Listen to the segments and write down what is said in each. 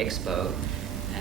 expo.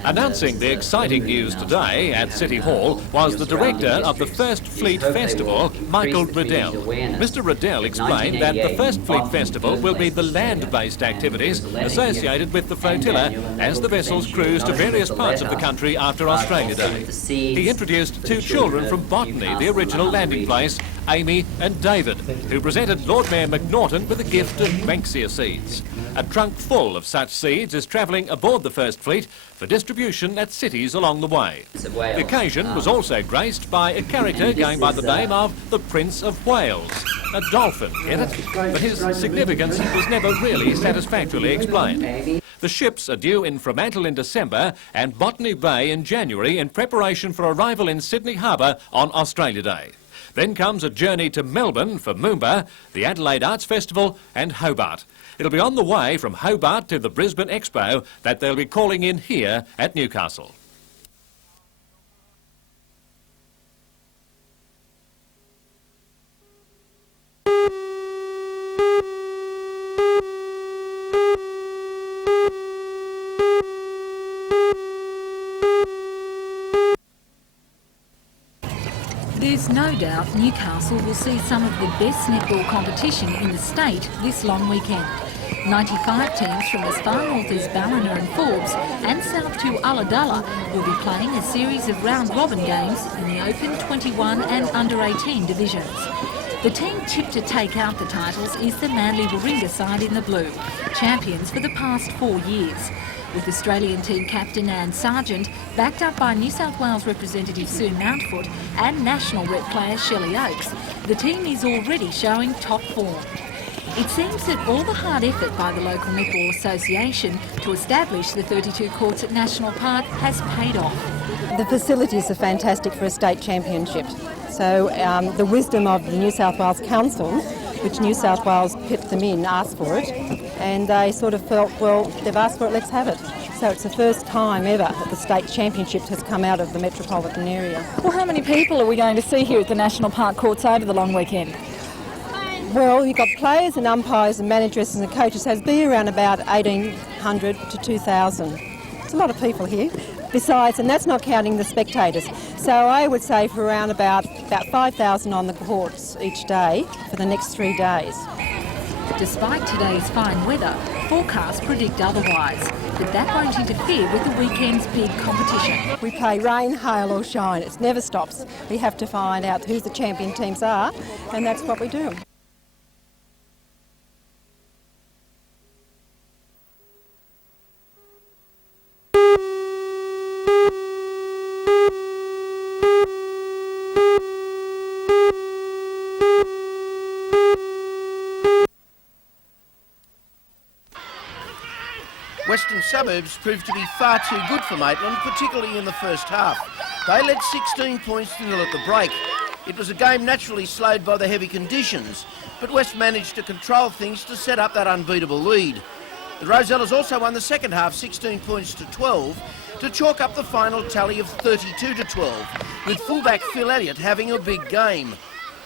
Announcing the exciting news today at City Hall was the director of the First Fleet Festival, Michael Riddell. Mr Riddell explained that the First Fleet Festival will be the land-based activities associated with the flotilla as the vessels cruise to various parts of the country after Australia Day. He introduced two children from Botany, the original landing place, Amy and David, who presented Lord Mayor McNaughton with a gift of Banksia seeds. A trunk full of such seeds is travelling aboard the First Fleet for distribution at cities along the way. The occasion was also graced by a character going by the name of the Prince of Wales, a dolphin, get it? But his significance was never really satisfactorily explained. The ships are due in Fremantle in December and Botany Bay in January in preparation for arrival in Sydney Harbour on Australia Day. Then comes a journey to Melbourne for Moomba, the Adelaide Arts Festival and Hobart. It'll be on the way from Hobart to the Brisbane Expo that they'll be calling in here at Newcastle. There's no doubt Newcastle will see some of the best netball competition in the state this long weekend. 95 teams from as far north as Ballina and Forbes and south to Ulladulla will be playing a series of round-robin games in the Open, 21 and under-18 divisions. The team tipped to take out the titles is the Manly Warringah side in the blue, champions for the past 4 years. With Australian team captain Anne Sargent, backed up by New South Wales representative Sue Mountfoot and national rep player Shelley Oakes, the team is already showing top form. It seems that all the hard effort by the local Netball Association to establish the 32 courts at National Park has paid off. The facilities are fantastic for a state championship. So the wisdom of the New South Wales Council, which New South Wales pipped them in, asked for it, and they sort of felt, well, they've asked for it, let's have it. So it's the first time ever that the state championship has come out of the metropolitan area. Well, how many people are we going to see here at the National Park courts over the long weekend? Well, you've got players and umpires and managers and coaches, so it'll be around about 1,800 to 2,000. It's a lot of people here. Besides, and that's not counting the spectators. So I would say for around about 5,000 on the courts each day for the next 3 days. Despite today's fine weather, forecasts predict otherwise, but that won't interfere with the weekend's big competition. We play rain, hail or shine. It never stops. We have to find out who the champion teams are, and that's what we do. Western Suburbs proved to be far too good for Maitland, particularly in the first half. They led 16 points to 0 at the break. It was a game naturally slowed by the heavy conditions, but West managed to control things to set up that unbeatable lead. The Rosellas also won the second half 16 points to 12 to chalk up the final tally of 32 to 12, with fullback Phil Elliott having a big game.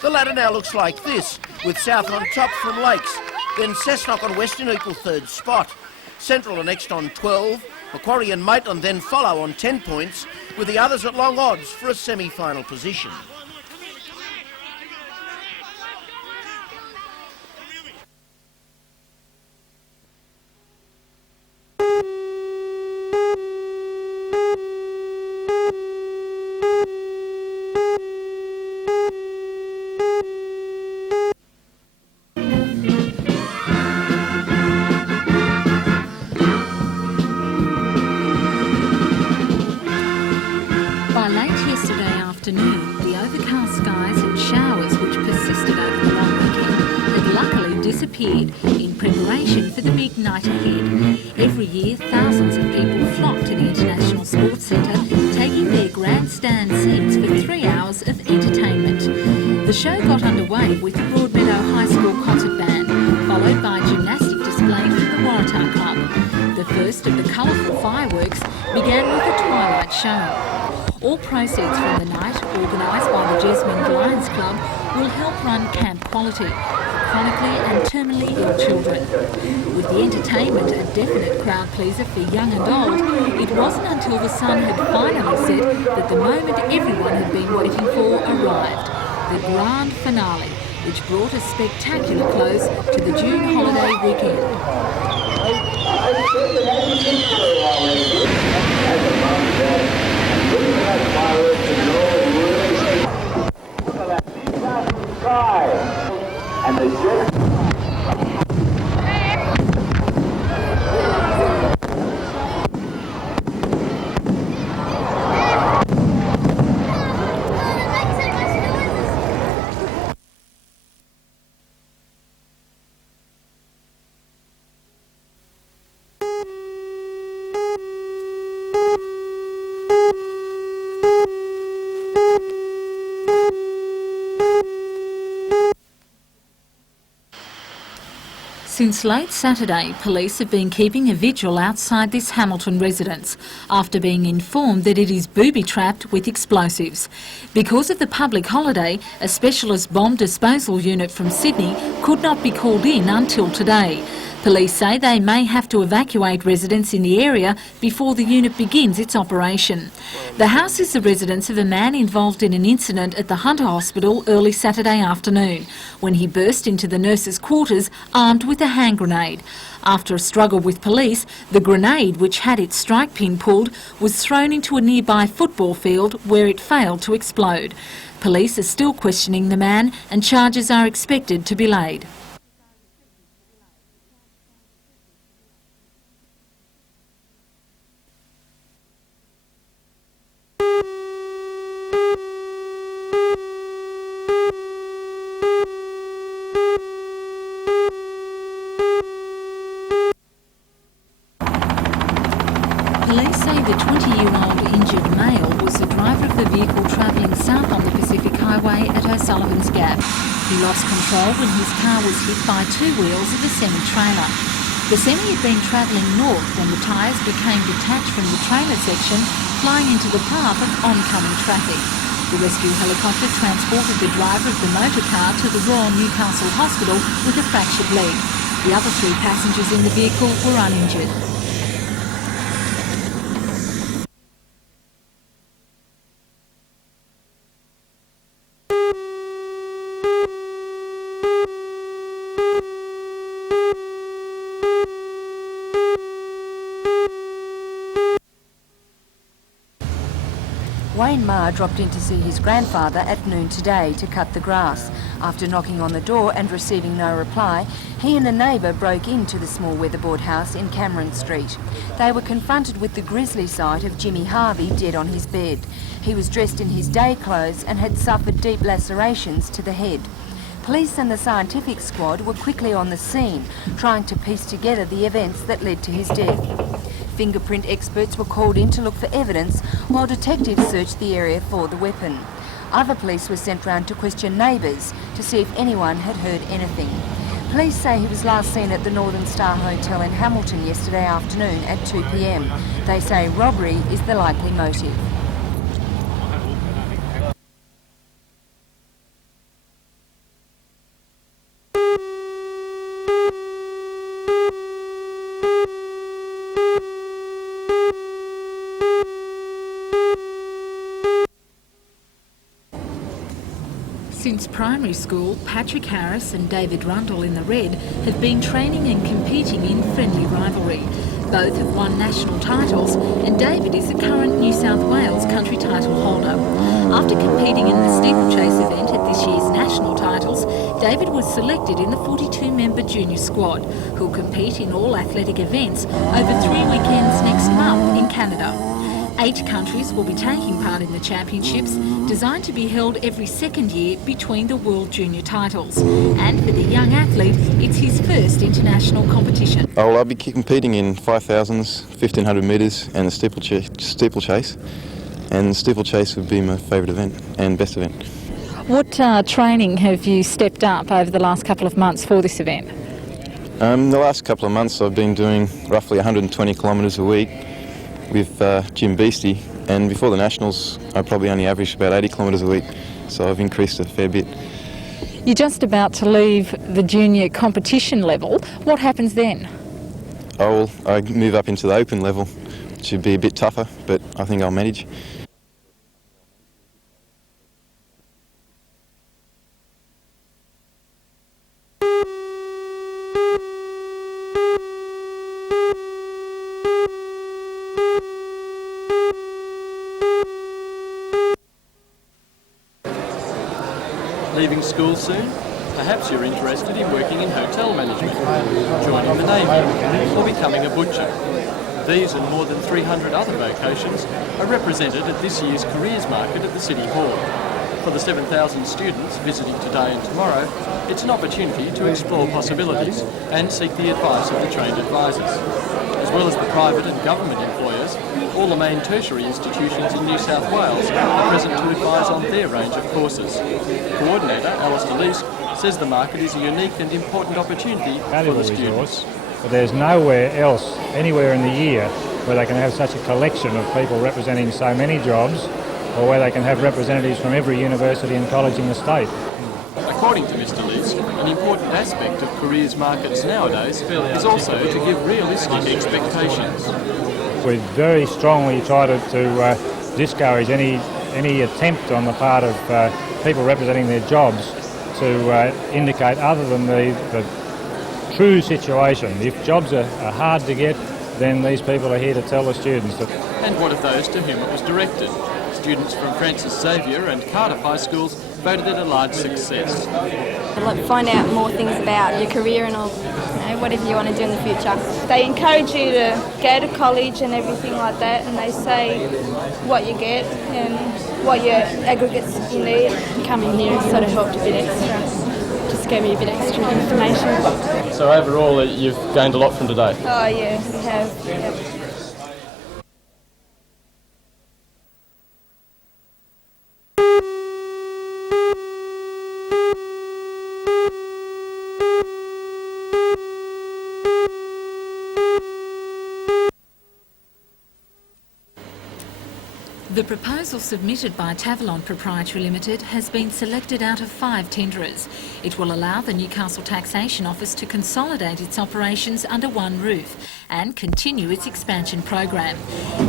The ladder now looks like this, with South on top from Lakes, then Cessnock on West in equal third spot. Central are next on 12, Macquarie and Maitland then follow on 10 points, with the others at long odds for a semi-final position. By late yesterday afternoon, the overcast skies and showers which persisted over the long weekend had luckily disappeared in preparation for the big night ahead. Every year, thousands of people flock to the International Sports Centre, taking their grandstand seats for 3 hours of entertainment. The show got underway with the Broadmeadow High School concert band, followed by a gymnastic display from the Waratah Club. The first of the colourful fireworks began with a twilight show. All proceeds from the night, organised by the Jesmond Lions Club, will help run Camp equality for chronically and terminally ill children. With the entertainment a definite crowd pleaser for young and old, it wasn't until the Sun had finally set that the moment everyone had been waiting for arrived. The grand finale, which brought a spectacular close to the June holiday weekend. And the Since late Saturday, police have been keeping a vigil outside this Hamilton residence after being informed that it is booby-trapped with explosives. Because of the public holiday, a specialist bomb disposal unit from Sydney could not be called in until today. Police say they may have to evacuate residents in the area before the unit begins its operation. The house is the residence of a man involved in an incident at the Hunter Hospital early Saturday afternoon, when he burst into the nurses' quarters armed with a hand grenade. After a struggle with police, the grenade, which had its strike pin pulled, was thrown into a nearby football field where it failed to explode. Police are still questioning the man and charges are expected to be laid. Police say the 20-year-old injured male was the driver of the vehicle travelling south on the Pacific Highway at O'Sullivan's Gap. He lost control when his car was hit by two wheels of a semi-trailer. The semi had been travelling north when the tyres became detached from the trailer section, flying into the path of oncoming traffic. The rescue helicopter transported the driver of the motor car to the Royal Newcastle Hospital with a fractured leg. The other three passengers in the vehicle were uninjured. Wayne Ma dropped in to see his grandfather at noon today to cut the grass. After knocking on the door and receiving no reply, he and a neighbour broke into the small weatherboard house in Cameron Street. They were confronted with the grisly sight of Jimmy Harvey dead on his bed. He was dressed in his day clothes and had suffered deep lacerations to the head. Police and the scientific squad were quickly on the scene, trying to piece together the events that led to his death. Fingerprint experts were called in to look for evidence, while detectives searched the area for the weapon. Other police were sent round to question neighbours to see if anyone had heard anything. Police say he was last seen at the Northern Star Hotel in Hamilton yesterday afternoon at 2 p.m. They say robbery is the likely motive. Since primary school, Patrick Harris and David Rundle in the red have been training and competing in friendly rivalry. Both have won national titles, and David is the current New South Wales country title holder. After competing in the steeplechase event at this year's national titles, David was selected in the 42-member junior squad, who'll compete in all athletic events over 3 weekends next month in Canada. 8 countries will be taking part in the championships, designed to be held every second year between the World Junior titles. And for the young athlete, it's his first international competition. Oh, I'll be competing in 5,000s, 1,500 metres and the steeplechase. And steeplechase would be my favourite event and best event. What training have you stepped up over the last couple of months for this event? The last couple of months I've been doing roughly 120 kilometres a week with Jim Beastie, and before the Nationals I probably only averaged about 80 kilometres a week, so I've increased a fair bit. You're just about to leave the junior competition level. What happens then? Oh, well, I move up into the open level, which should be a bit tougher, but I think I'll manage. Leaving school soon? Perhaps you're interested in working in hotel management, joining the Navy, or becoming a butcher. These and more than 300 other vocations are represented at this year's careers market at the City Hall. For the 7,000 students visiting today and tomorrow, it's an opportunity to explore possibilities and seek the advice of the trained advisors. As well as the private and government employers, all the main tertiary institutions in New South Wales are present to advise on their range of courses. Coordinator Alice DeLeese says the market is a unique and important opportunity for the students. But there's nowhere else, anywhere in the year, where they can have such a collection of people representing so many jobs, or where they can have representatives from every university and college in the state. According to Mr. Lees, an important aspect of careers markets nowadays is also to give realistic expectations. We very strongly try to discourage any attempt on the part of people representing their jobs to indicate other than the true situation. If jobs are hard to get, then these people are here to tell the students that. And one of those to whom it was directed. Students from Francis Xavier and Cardiff High Schools voted it a large success. Find out more things about your career and all, whatever you want to do in the future. They encourage you to go to college and everything like that, and they say what you get and what your aggregates you need. Coming here has sort of helped a bit extra, just gave me a bit extra information. So overall, you've gained a lot from today? Oh yeah, we have. Yep. The proposal submitted by Tavalon Proprietary Limited has been selected out of 5 tenderers. It will allow the Newcastle Taxation Office to consolidate its operations under one roof and continue its expansion program.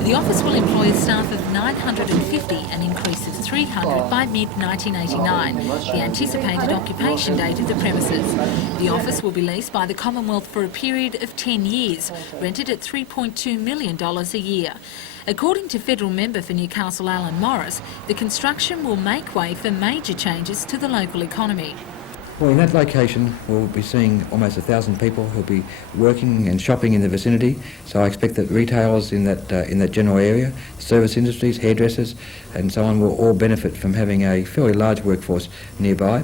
The office will employ a staff of 950, an increase of 300 by mid-1989, the anticipated occupation date of the premises. The office will be leased by the Commonwealth for a period of 10 years, rented at $3.2 million a year. According to federal member for Newcastle Alan Morris, the construction will make way for major changes to the local economy. Well, in that location we'll be seeing almost 1,000 people who'll be working and shopping in the vicinity, so I expect that retailers in that general area, service industries, hairdressers and so on will all benefit from having a fairly large workforce nearby.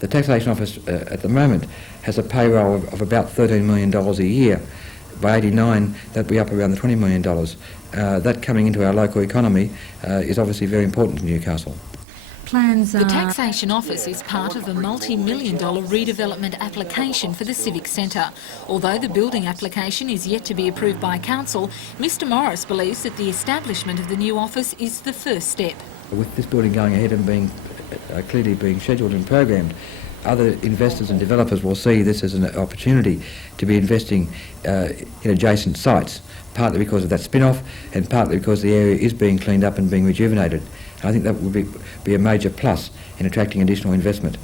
The Taxation Office at the moment has a payroll of about $13 million a year. By 89, that'd be up around the $20 million. That coming into our local economy is obviously very important to Newcastle. The Taxation Office is part of a multi-million-dollar redevelopment application for the Civic Centre. Although the building application is yet to be approved by Council, Mr Morris believes that the establishment of the new office is the first step. With this building going ahead and being clearly being scheduled and programmed, other investors and developers will see this as an opportunity to be investing in adjacent sites, partly because of that spin-off and partly because the area is being cleaned up and being rejuvenated. I think that will be a major plus in attracting additional investment.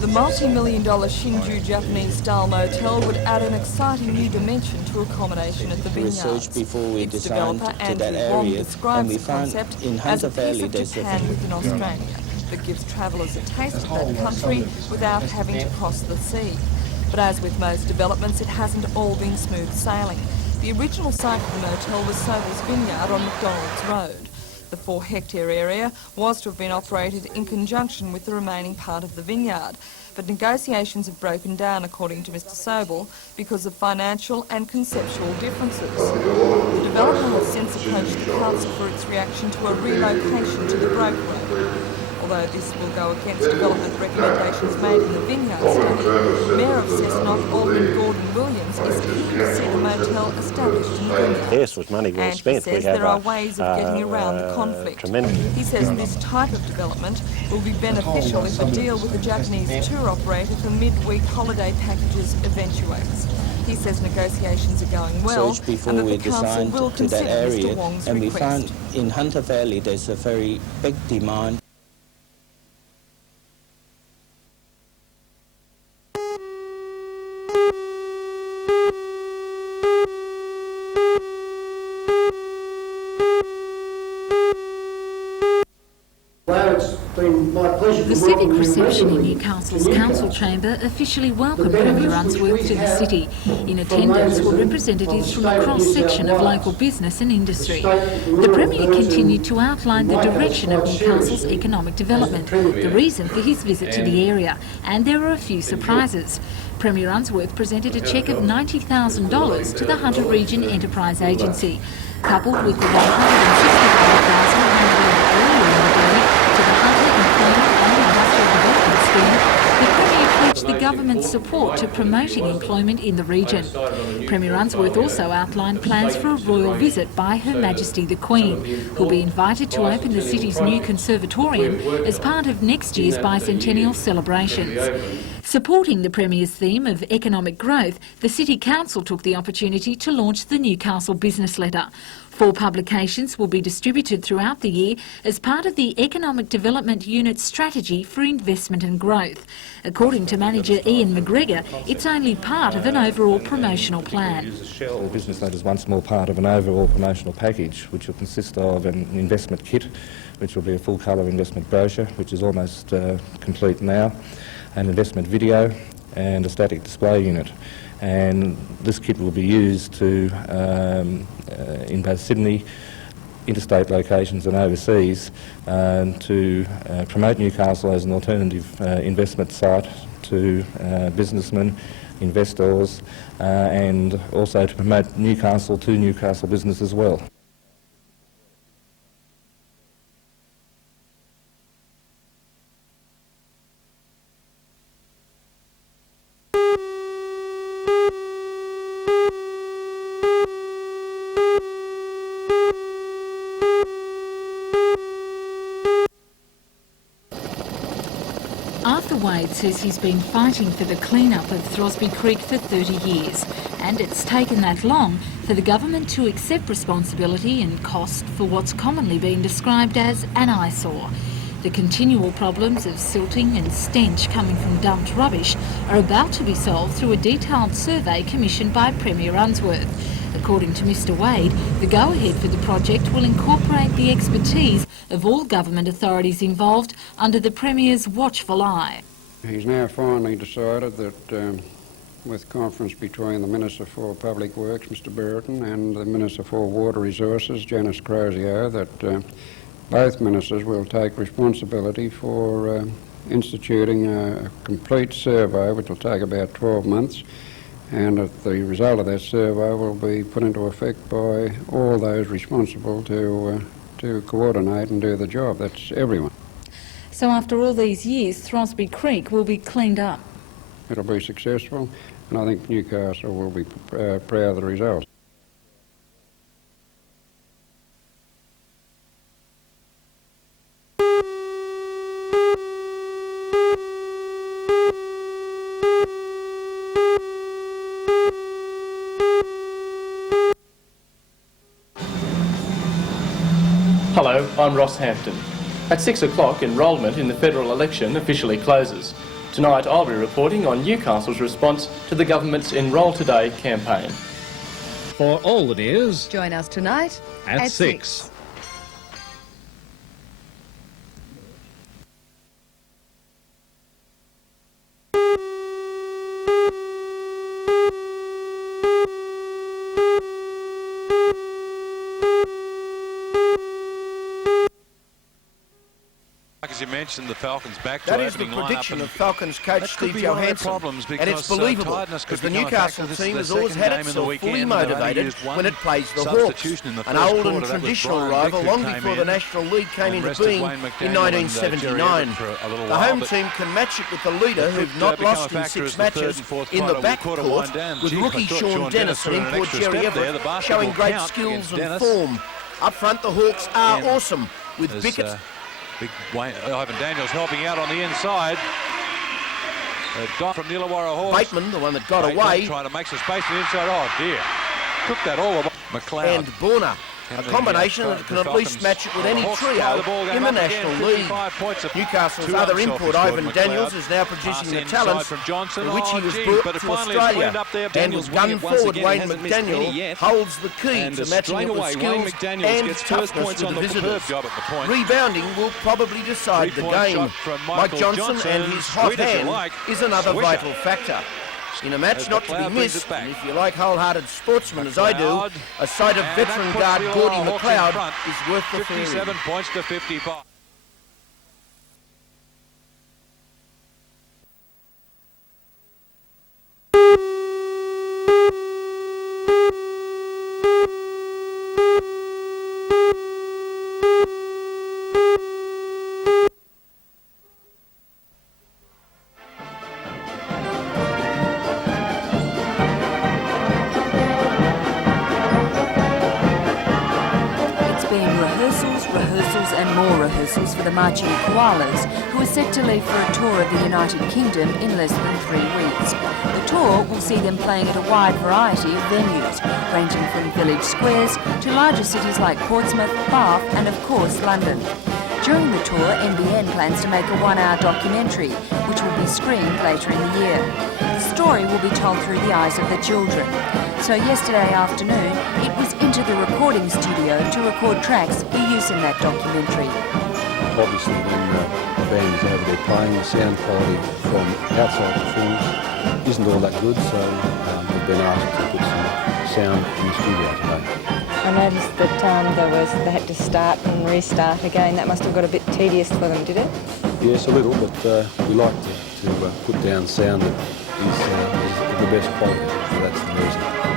The multi-million-dollar Shinju Japanese-style motel would add an exciting new dimension to accommodation at the vineyards. Its developer, Andrew Wong, describes the concept as a piece of Japan within Australia that gives travellers a taste of that country without having to cross the sea. But as with most developments, it hasn't all been smooth sailing. The original site of the motel was Sobel's Vineyard on McDonald's Road. The 4-hectare area was to have been operated in conjunction with the remaining part of the vineyard, but negotiations have broken down, according to Mr Sobel, because of financial and conceptual differences. The developer has since approached the council for its reaction to a relocation to the Broke Road. Although this will go against development recommendations made in the Vineyard study, Mayor of Cessnock, Alderman Gordon Williams, is keen to see the motel established in the Vineyard. Yes, was money well spent. He says there are ways of getting around the conflict. He says this type of development will be beneficial if a deal with the Japanese tour operator for mid-week holiday packages eventuates. He says negotiations are going well and that the council will consider Mr Wong's and request. We find in Hunter Valley there's a very big demand. The civic reception in Newcastle's council chamber officially welcomed Premier Unsworth to the city. In attendance were representatives from a cross-section of local business and industry. The Premier continued to outline the direction of Newcastle's economic development, the reason for his visit to the area, and there were a few surprises. Premier Unsworth presented a cheque of $90,000 to the Hunter Region Enterprise Agency, coupled with the $165,000 earlier in the day to the Hunter Employment and Industrial Development Scheme. The Premier pledged the government's support to promoting employment in the region. Premier Unsworth also outlined plans for a royal visit by Her Majesty the Queen, who'll be invited to open the city's new conservatorium as part of next year's bicentennial celebrations. Supporting the Premier's theme of economic growth, the City Council took the opportunity to launch the Newcastle Business Letter. 4 publications will be distributed throughout the year as part of the Economic Development Unit's strategy for investment and growth. According to manager Ian McGregor, it's only part of an overall promotional plan. The business letter is one small part of an overall promotional package, which will consist of an investment kit, which will be a full colour investment brochure, which is almost complete now, an investment video and a static display unit. And this kit will be used to, in both Sydney, interstate locations and overseas, to promote Newcastle as an alternative investment site to businessmen, investors, and also to promote Newcastle to Newcastle business as well. Arthur Wade says he's been fighting for the clean-up of Throsby Creek for 30 years, and it's taken that long for the government to accept responsibility and cost for what's commonly been described as an eyesore. The continual problems of silting and stench coming from dumped rubbish are about to be solved through a detailed survey commissioned by Premier Unsworth. According to Mr Wade, the go-ahead for the project will incorporate the expertise of all government authorities involved under the Premier's watchful eye. He's now finally decided that with conference between the Minister for Public Works, Mr Brereton, and the Minister for Water Resources, Janice Crozier, that both ministers will take responsibility for instituting a complete survey, which will take about 12 months, and that the result of that survey will be put into effect by all those responsible to coordinate and do the job. That's everyone. So after all these years, Throsby Creek will be cleaned up? It'll be successful, and I think Newcastle will be proud of the results. Hello, I'm Ross Hampton. At 6 o'clock, enrolment in the federal election officially closes. Tonight I'll be reporting on Newcastle's response to the government's Enrol Today campaign. For all the news, join us tonight at 6. As you mentioned the Falcons back to That is the opening lineup, prediction and of Falcons coach that could Steve be one of their Johansson. problems, And because it's believable, tiredness could because the become a Newcastle factor. This team is has the always second had game in the itself weekend, fully and they've only motivated used one when it plays the substitution in Hawks, the an first old quarter. and That was traditional Brian rival Vick, who long came before in the National League came and into rested being Wayne in McDaniel and, Jerry 1979. Everett for a little The while, home but team can match it with the leader it who've could, not become a lost in factor as 6 the third matches and fourth in the quarter will wind backcourt, down. with Gee, rookie I thought Sean Dennis threw and in an import extra Jerry step there. Everett The basketball showing great count skills against and Dennis. form. Up front, the Hawks are And awesome, with There's, Bickett. Big Ivan Daniels helping out on the inside. A dot from the Illawarra Hawks. Bateman, the one that got Bateman away. trying to make some space on the inside. Oh dear. Took that all away. McLeod. And Borner. A combination that can at least match it with any trio in the National League. Newcastle's other import, Ivan Daniels, is now producing the talents for which he was brought to Australia. And with gun forward Wayne McDaniel holds the key to matching up with skills and toughness with the visitors. Rebounding will probably decide the game. Mike Johnson and his hot hand is another vital factor. In a match not to be missed, and if you like wholehearted sportsmen as I do, a sight of veteran guard Gordy McLeod is worth the 57 points to 55. Rehearsals and more rehearsals for the marching koalas, who are set to leave for a tour of the United Kingdom in less than 3 weeks. The tour will see them playing at a wide variety of venues, ranging from village squares to larger cities like Portsmouth, Bath and of course London. During the tour, NBN plans to make a 1-hour documentary, which will be screened later in the year. The story will be told through the eyes of the children. So yesterday afternoon, it was into the recording studio to record tracks for use in that documentary. Obviously, when the band is over there playing, the sound quality from outside the films isn't all that good, so we've been asked to put some sound in the studio today. I noticed that they had to start and restart again. That must have got a bit tedious for them, did it? Yes, a little, but we like to put down sound that is the best quality, so that's the reason.